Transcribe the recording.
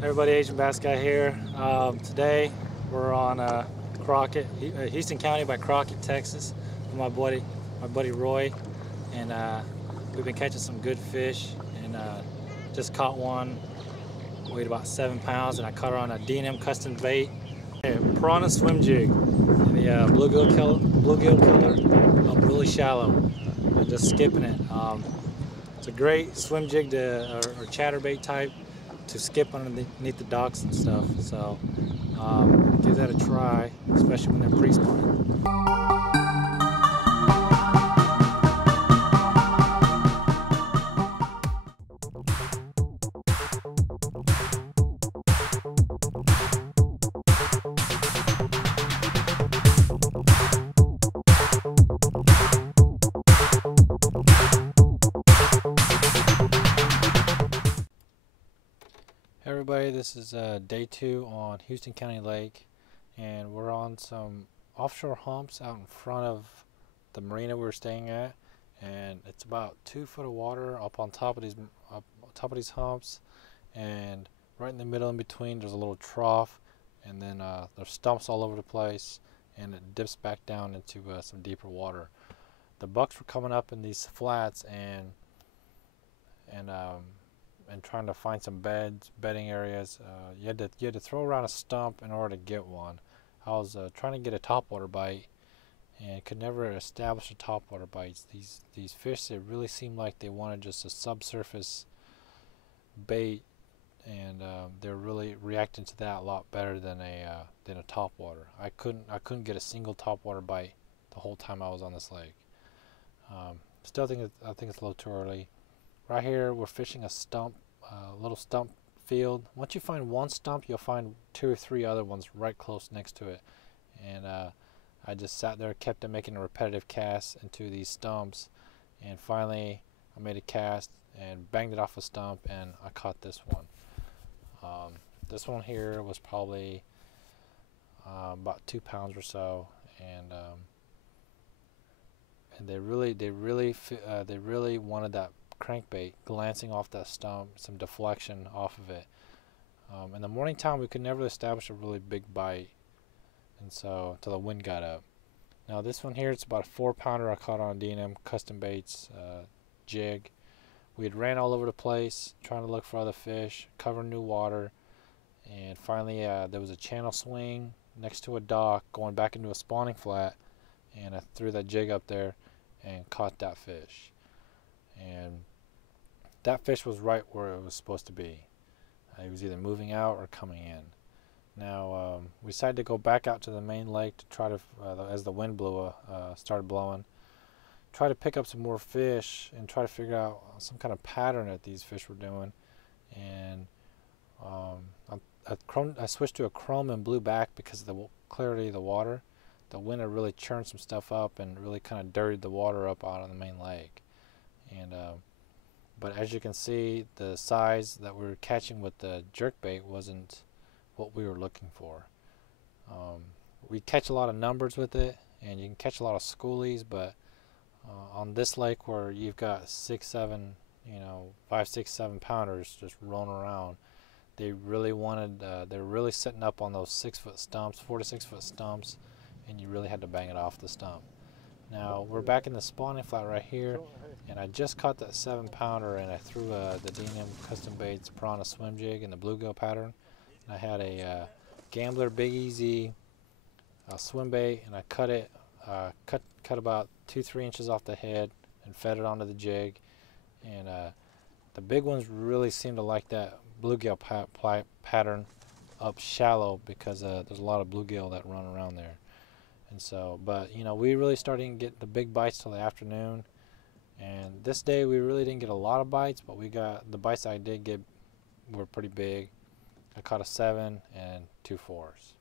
Everybody, Asian Bass Guy here. Today we're on Crockett, Houston County by Crockett, Texas, with my buddy Roy, and we've been catching some good fish. And just caught one, weighed about 7 pounds, and I caught her on a D&M custom bait, a piranha swim jig, in the bluegill color, up really shallow, and just skipping it. It's a great swim jig or chatterbait type to skip underneath the docks and stuff. So give that a try, especially when they're pre-spawning. Hey everybody, this is day 2 on Houston County Lake, and we're on some offshore humps out in front of the marina we were staying at, and it's about 2 foot of water up on top of these humps, and right in the middle in between there's a little trough, and then there's stumps all over the place, and it dips back down into some deeper water. The bucks were coming up in these flats and trying to find some bedding areas. You had to throw around a stump in order to get one. I was trying to get a topwater bite and could never establish a topwater bite. These fish, they really seemed like they wanted just a subsurface bait, and they're really reacting to that a lot better than a topwater. I couldn't get a single topwater bite the whole time I was on this lake. Still I think it's a little too early. Right here we're fishing a stump, little stump field. Once you find one stump, you'll find 2 or 3 other ones right close next to it. And I just sat there, kept making a repetitive cast into these stumps, and finally I made a cast and banged it off a stump, and I caught this one. This one here was probably about 2 pounds or so, and they really wanted that crankbait glancing off that stump, some deflection off of it. In the morning time we could never establish a really big bite, and so until the wind got up. Now this one here, it's about a 4 pounder I caught on D&M custom baits jig. We had ran all over the place trying to look for other fish, covering new water, and finally there was a channel swing next to a dock going back into a spawning flat, and I threw that jig up there and caught that fish. And that fish was right where it was supposed to be. It was either moving out or coming in. Now we decided to go back out to the main lake to try to, as the wind started blowing, try to pick up some more fish and try to figure out some kind of pattern that these fish were doing. And I switched to a chrome and blue back because of the clarity of the water. The wind had really churned some stuff up and really kind of dirtied the water up out on the main lake. And but as you can see, the size that we were catching with the jerkbait wasn't what we were looking for. We catch a lot of numbers with it, and you can catch a lot of schoolies, but on this lake where you've got 6, 7, 5, 6, 7 pounders just rolling around, they really wanted, they're really sitting up on those 6 foot stumps, 4 to 6 foot stumps, and you really had to bang it off the stump. Now we're back in the spawning flat right here, and I just caught that 7 pounder, and I threw the D&M custom baits piranha swim jig in the bluegill pattern. And I had a Gambler Big Easy swim bait, and I cut it, cut about 2-3 inches off the head and fed it onto the jig. And the big ones really seem to like that bluegill pattern up shallow because there's a lot of bluegill that run around there. And so, but we really started to get the big bites till the afternoon, and this day we really didn't get a lot of bites, but we got the bites I did get were pretty big. I caught a 7 and 2 4s.